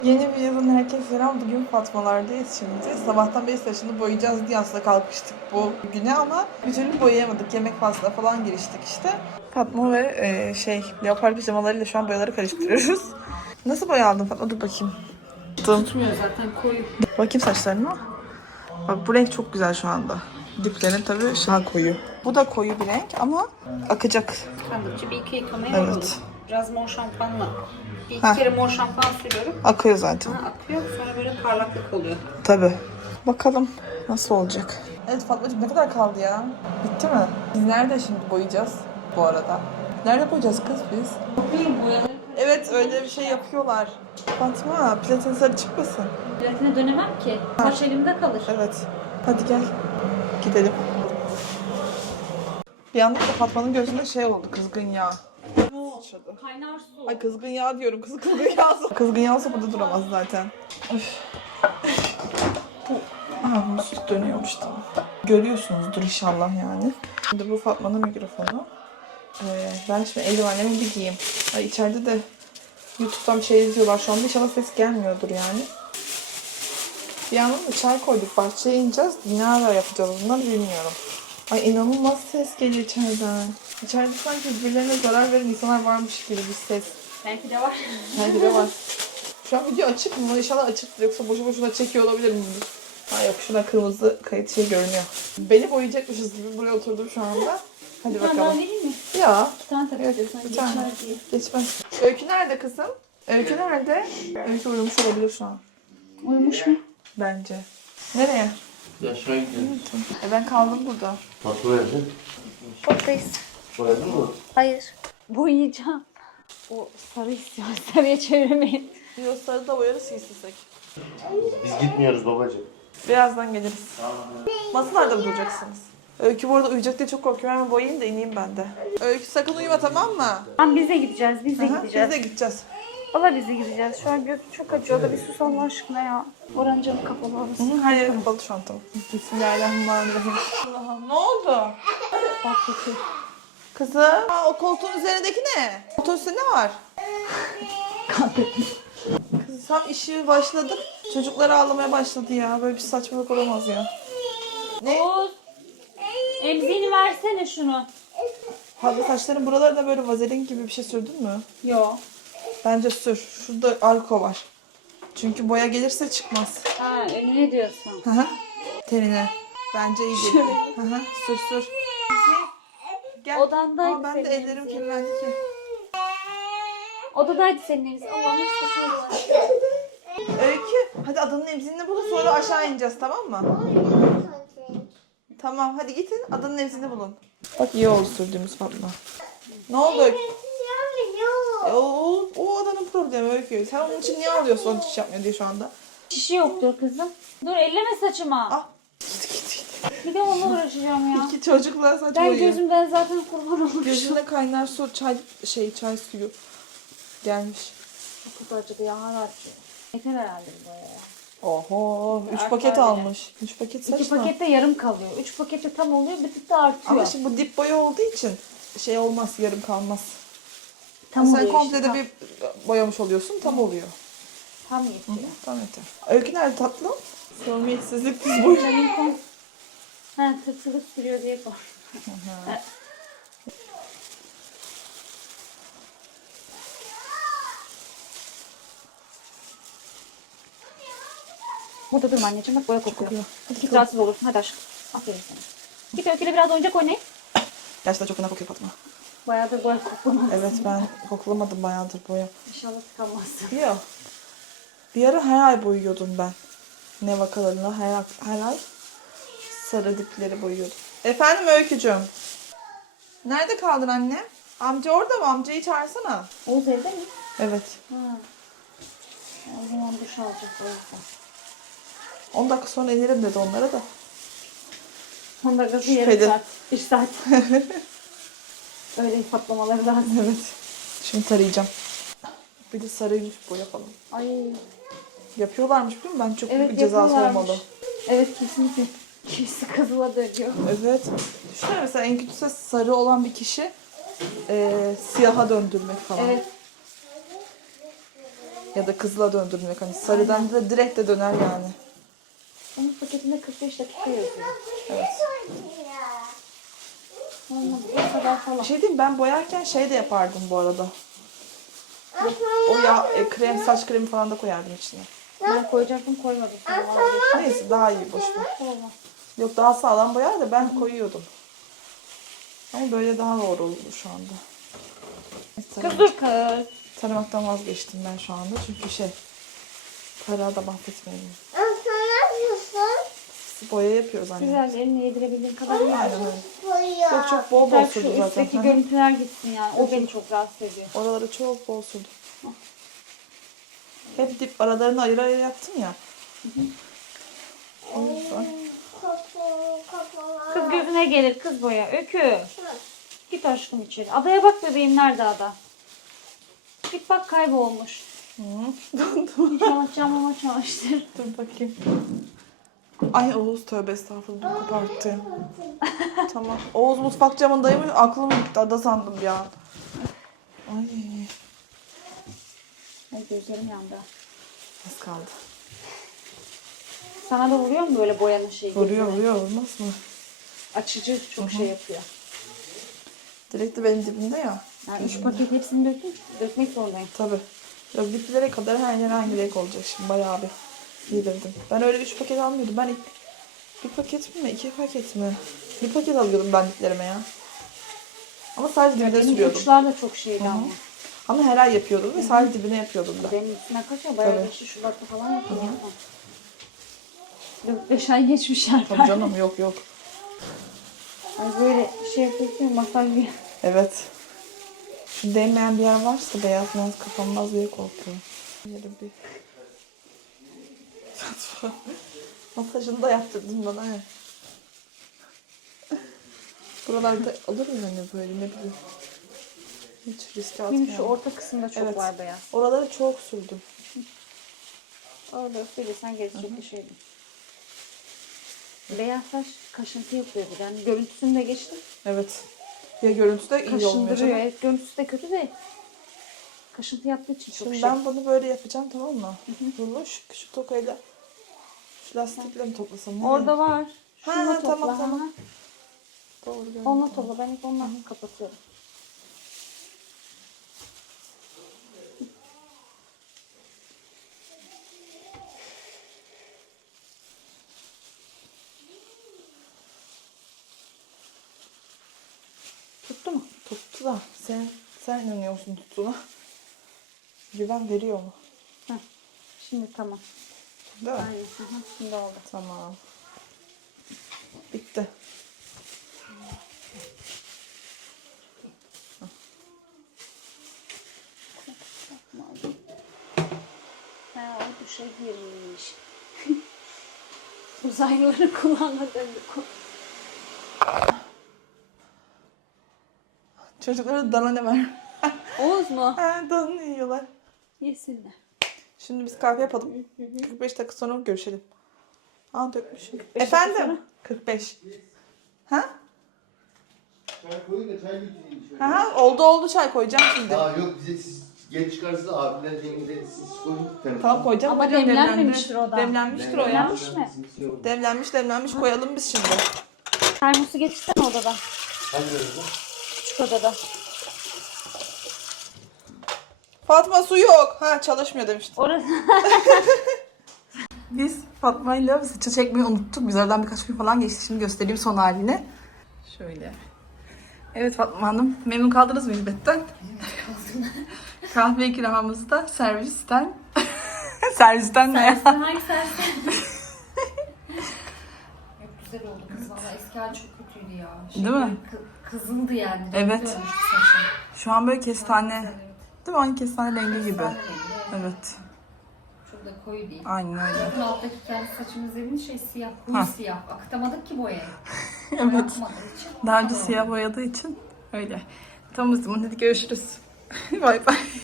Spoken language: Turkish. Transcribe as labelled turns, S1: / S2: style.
S1: Yeni bir yılın herkese selam. Bugün Fatmalardayız şimdi. Sabahtan beri saçını boyayacağız diye aslında kalkıştık bu güne ama bir türlü boyayamadık. Yemek faslına falan giriştik işte. Fatma ve leopar pijamalarıyla şu an boyaları karıştırıyoruz. Nasıl boya aldın Fatma? Dur bakayım.
S2: Tutmuyor zaten, koyu.
S1: Bakayım saçlarına. Bak bu renk çok güzel şu anda. Diplerin tabii şah koyu. Bu da koyu bir renk ama akacak.
S2: Kandıkça bir iki yıkamaya
S1: Evet.
S2: alalım. Biraz mor şampuanla. Bir iki
S1: Heh.
S2: kere mor şampuan sürüyorum.
S1: Akıyor zaten.
S2: Sonra akıyor, sonra böyle parlaklık oluyor.
S1: Tabii. Bakalım nasıl olacak. Evet Fatmacığım, ne kadar kaldı ya? Bitti mi? Biz nerede şimdi boyayacağız bu arada? Nerede boyayacağız kız biz?
S2: Bir boyaları
S1: Evet, öyle bir şey yapıyorlar. Fatma, platin sarı çıkmasın.
S2: platine dönemem ki. Saç elimde kalır.
S1: Evet. Hadi gel. Gidelim. Bir anda da Fatma'nın gözünde şey oldu, kızgın yağ. Sıçradı.
S2: Kaynar su.
S1: Ay kızgın yağ diyorum, kızgın yağ. Kızgın yağ olsa burada duramaz zaten. Öf. Musluk dönüyormuş, tamam. Görüyorsunuzdur inşallah yani. Şimdi bu Fatma'nın mikrofonu. Ben şimdi eldivenlerimi bir giyeyim. Ay içeride de YouTube'dan bir şey izliyorlar şu anda. İnşallah ses gelmiyordur yani. Bir yandan da çay koyduk. Bahçeye ineceğiz. Ne ara yapacağız bunları bilmiyorum. Ay inanılmaz ses geliyor içeriden. İçeride sanki birbirlerine zarar veren insanlar varmış gibi bir ses.
S2: Belki de var.
S1: Belki de var. Şu an video açık mı? İnşallah açıktır. Yoksa boşu boşuna çekiyor olabilir miyim? Ha yok, şuna kırmızı kayıt şey görünüyor. Beni boyayacakmışız gibi buraya oturdum şu anda. Hadi
S2: Bir tane daha
S1: bakalım.
S2: vereyim mi?
S1: Ya.
S2: Bir tane takacağız.
S1: Bir tane. Geçmez. Öykü nerede kızım? Öykü nerede? Öykü uyumuş olabilir şu an.
S2: Uyumuş mu?
S1: Bence. Nereye?
S3: Aşağı gidiyoruz.
S1: Ben kaldım burada.
S3: Fatma nerede?
S2: Buradayız.
S3: Boyadın mı?
S2: Hayır. Boyayacağım. O sarı istiyor. Sarıya çevirmeyin.
S1: Diyor sarı da boyarız istesek.
S3: Biz gitmiyoruz babacığım.
S1: Birazdan geliriz. Masalarda mı duracaksınız? Öykü bu arada uyuyacak diye çok korkuyorum. Hemen boyayayım da ineyim ben de. Öykü sakın uyuma, tamam mı?
S2: Tamam, biz de gideceğiz. Biz de
S1: Aha,
S2: gideceğiz.
S1: Biz de gideceğiz.
S2: Valla biz de gideceğiz. Şu an göz çok acıyor da bir sus Allah aşkına ya. Oranın camı kapalı orası.
S1: Her yeri kapalı şu an, tamam. Bismillahirrahmanirrahim. Allah'ım ne oldu?
S2: Bak kötü.
S1: Kızım. Aa, o koltuğun üzerindeki ne? Koltuğun üstünde ne var? Kız tam işi başladık. Çocuklar ağlamaya başladı ya. Böyle bir saçmalık olamaz ya. Ne?
S2: Oğuz. Emziğini versene şunu.
S1: Abi saçların buralarına böyle vazelin gibi bir şey sürdün mü?
S2: Yo.
S1: Bence sür. Şurada arko var. Çünkü boya gelirse çıkmaz.
S2: Ha, önüne diyorsun.
S1: Hı hı. Tenine. Bence iyi gelir. Hı hı. Sür sür. Gel.
S2: Odandaydı
S1: Ama ben de
S2: senin
S1: ellerim
S2: emziğin.
S1: kirlendi ki.
S2: Odadaydı senin emziğin. Allah'ım hiç saçma.
S1: Öykü. Hadi adanın emzini bulun, sonra aşağı ineceğiz, tamam mı? Tamam, hadi gidin adanın emzini bulun. Bak iyi oldu sürdüğümüz Fatma. Ne oldu Öykü? O adanın problemi Öykü. Sen onun için niye ağlıyorsun, hiç yapmıyor diye şu anda?
S2: Şişi yoktur kızım. Dur elleme saçıma.
S1: Ah. Git.
S2: Bir de onunla uğraşacağım ya.
S1: İki çocukla saç
S2: Ben
S1: boyuyor.
S2: gözümden zaten kurban olmuşum.
S1: Gözüne kaynar su, çay suyu gelmiş.
S2: Çok kötü acıdı ya, hala acıyor. Yeter herhalde bu boya ya.
S1: Oho, 3
S2: Artar
S1: paket
S2: bile.
S1: almış. 3 paket saç
S2: 2
S1: mı?
S2: pakette yarım kalıyor. 3 pakette tam oluyor, bir tık da artıyor.
S1: Ama şimdi bu dip boya olduğu için şey olmaz, yarım kalmaz.
S2: tam
S1: Sen
S2: oluyor
S1: komple
S2: işte,
S1: de bir boyamış oluyorsun, tam oluyor.
S2: tam yetiyor.
S1: Tamam yeter. Öykü nerede tatlım? Samimiyetsizlik diz boyu.
S2: Benim ha, tırtılık sürüyor diye kork. Burada durma anneciğim, bak boya kokuyor. Hadi git, rahatsız olursun, hadi aşkım. Aferin sana. Git Öykü'yle biraz oyuncak oynayın.
S1: Gerçekten çok fena kokuyor Fatma.
S2: Bayağıdır boya koklamadı.
S1: Evet, ben koklamadım bayağıdır boya.
S2: İnşallah tıkanmazsın.
S1: Yok. Bir ara her ay boyuyordum ben. Ne vakalarına her ay sarı dipleri boyuyordum. Efendim Öykücüğüm. Nerede kaldın anne? Amca orada mı? Amcayı çağırsana.
S2: Oğuz evde mi?
S1: Evet.
S2: Ha. O zaman duş alacak o yüzden.
S1: 10 dakika sonra inerim dedi onlara da.
S2: 10 dakikası
S1: Şüpheli.
S2: yarım saat. 1 saat. Öyle patlamaları lazım.
S1: Evet. Şimdi tarayacağım. Bir de sarıymış boya falan.
S2: Ay.
S1: Yapıyorlarmış değil mi? Ben çok büyük
S2: Evet,
S1: bir cezası
S2: yapıyorlarmış.
S1: olmalı.
S2: Evet, kesinlikle. Kimisi kızıla dönüyor.
S1: Evet. Düşünsene mesela en kötüsü sarı olan bir kişi siyaha döndürmek falan.
S2: Evet.
S1: Ya da kızıla döndürmek. Hani sarıdan da direkt de döner yani.
S2: Onun paketinde 45 dakika yazıyor.
S1: Evet.
S2: Olmadı. O kadar falan.
S1: Bir şey diyeyim, ben boyarken şey de yapardım bu arada. O ya krem, saç kremi falan da koyardım içine.
S2: Ben koyacaktım koymadım. Sonra vazgeçtim.
S1: Neyse daha iyi, boş ver.
S2: Olmaz.
S1: Yok, daha sağlam boyar da ben koyuyordum. Ama böyle daha doğru oldu şu anda.
S2: Kız dur kız.
S1: Taramaktan vazgeçtim ben şu anda çünkü para da mahvetmeyelim. Boya yapıyoruz anne.
S2: Güzel eline yedirebildiğin kadar iyi.
S1: Aynen öyle. Çok çok bol bol
S2: Yeter şu
S1: sürdü zaten.
S2: üstteki
S1: Hı hı.
S2: görüntüler gitsin yani. O beni çok rahatsız ediyor.
S1: Oraları çok bol sürdü. Hep dip aralarını ayıra ayıra yaptım ya. O yüzden.
S2: Kız gözüne gelir kız boya. Öykü. Git aşkım içeri. Adaya bak bebeğim, nerede ada? Git bak, kaybolmuş. İnşallah camlama çalıştır.
S1: Dur bakayım. Ay Oğuz, tövbe estağfurullah, kapattı. Tamam. Oğuz mutfak camındaymış. Aklım gitti. Ada sandım bir an. Ay.
S2: Ay gözlerim yandı.
S1: Az kaldı.
S2: Sana da vuruyor mu böyle boyanın şeyi?
S1: Vuruyor olmaz mı?
S2: Açıcı çok şey yapıyor.
S1: Direkt de benim dibimde ya.
S2: Yani 3 paket hepsini dökmek zorundayım.
S1: Tabii. Yok, diplere kadar her yer hangi renk olacak şimdi, bayağı bir yedirdim. Ben öyle 3 paket almıyordum. Ben bir paket mi 2 paket mi? Bir paket alıyordum ben diplerime ya. Ama sadece dibine
S2: Benim
S1: sürüyordum.
S2: uçlar da çok şeydi ama.
S1: Ama her ay yapıyordum ve sadece dibine yapıyordum ben.
S2: Benim üstüne kaçıyor. Bayağı
S1: Tabii.
S2: 5 Şubat'ta falan yapıyorum. 4-5 ay geçmiş yani.
S1: Tabii canım, yok.
S2: Hani böyle şey yapıyorsun, masaj bir.
S1: Evet. Şu değmeyen bir yer varsa beyazmaz, kapanmaz diye korkuyorum. Yeri bir... Masajını da yaptırdın bana ya. Buralarda olur mu hani böyle, ne bileyim. Hiç riske
S2: Benim
S1: atmayalım.
S2: şu orta kısımda çok
S1: Evet.
S2: var beyaz.
S1: Oraları çok sürdüm.
S2: Orada söylesen gerisi çok bir şeydi. Beyaz saç kaşıntı yapıyor bir de. Yani görüntüsünü de geçtim.
S1: Evet. Ya görüntüsü de iyi olmuyor
S2: Kaşındırıyor.
S1: canım.
S2: Evet, görüntüsü de kötü de. Kaşıntı yaptığı için çok
S1: Şimdi
S2: şey.
S1: ben bunu böyle yapacağım, tamam mı? Bunu şu tokayla, şu lastikle mi toplasam? Ne
S2: Orada
S1: diyeyim?
S2: var. Şununla topla.
S1: tamam.
S2: Ha.
S1: Doğru görüyorum.
S2: Onunla topla. Ben hep onunla kapatıyorum. Tuttu mu?
S1: Tuttu da sen inanıyor musun tuttuğuna? Güven veriyor mu?
S2: Heh. Şimdi tamam.
S1: Değil mi?
S2: Aynen. Hı hı. Şimdi oldu.
S1: Tamam. Bitti.
S2: Ha, o duşa girmiş. Uzaylıların kulağına döndü.
S1: Çocuklara dana ne var?
S2: Oğuz mu?
S1: Ha, dana yiyorlar.
S2: Yesinler.
S1: Şimdi biz kahve yapalım. 45 dakika sonra görüşelim. Aa, dökmüşüm.
S2: 45 dakika
S1: Efendim?
S2: sonra?
S1: 45. Ha?
S3: Çay koyun da çay getireyim şöyle.
S1: Ha, oldu çay koyacağım şimdi.
S3: Aa yok, bize siz geç çıkarsa abiler yengeler siz koyun.
S1: Tamam, koyacağım.
S2: Ama
S1: koyacağım,
S2: demlenmemiştir o da.
S1: Demlenmiştir o ya.
S2: Demlenmiş mi?
S1: Demlenmiş koyalım biz şimdi.
S2: Termosu getirsene odada.
S3: Hadi öyle.
S2: Küçük odada.
S1: Fatma, su yok. Ha, çalışmıyor demiştim.
S2: Orası.
S1: Biz Fatma'yla saçı çekmeyi unuttuk. Biz aradan birkaç gün falan geçti. Şimdi göstereyim son halini. Şöyle. Evet Fatma Hanım. Memnun kaldınız mı hizmetten? Kahve ikramımızı da servisten. Servisten ne ya?
S2: Hangi sersen?
S4: Yok, güzel oldu kız valla. Eski hali çok kötüydü ya.
S1: Değil mi?
S4: Kızıldı yani.
S1: Evet.
S4: Dönmüştü saçım.
S1: Şu an böyle kestane.
S4: Evet.
S1: Değil mi? Aynı kestane rengi gibi.
S4: Kestane rengi,
S1: Evet.
S4: Çok da koyu değil.
S1: Aynen öyle.
S4: Bakın alttaki kendi saçımız dediğimiz şey siyah.
S1: Ha.
S4: Huyu siyah. Akıtamadık ki boyayı.
S1: Evet.
S4: Boyatmadığım için.
S1: Daha önce
S4: Doğru.
S1: siyah boyadığı için öyle. Tamam o zaman, hadi görüşürüz. Bay bay.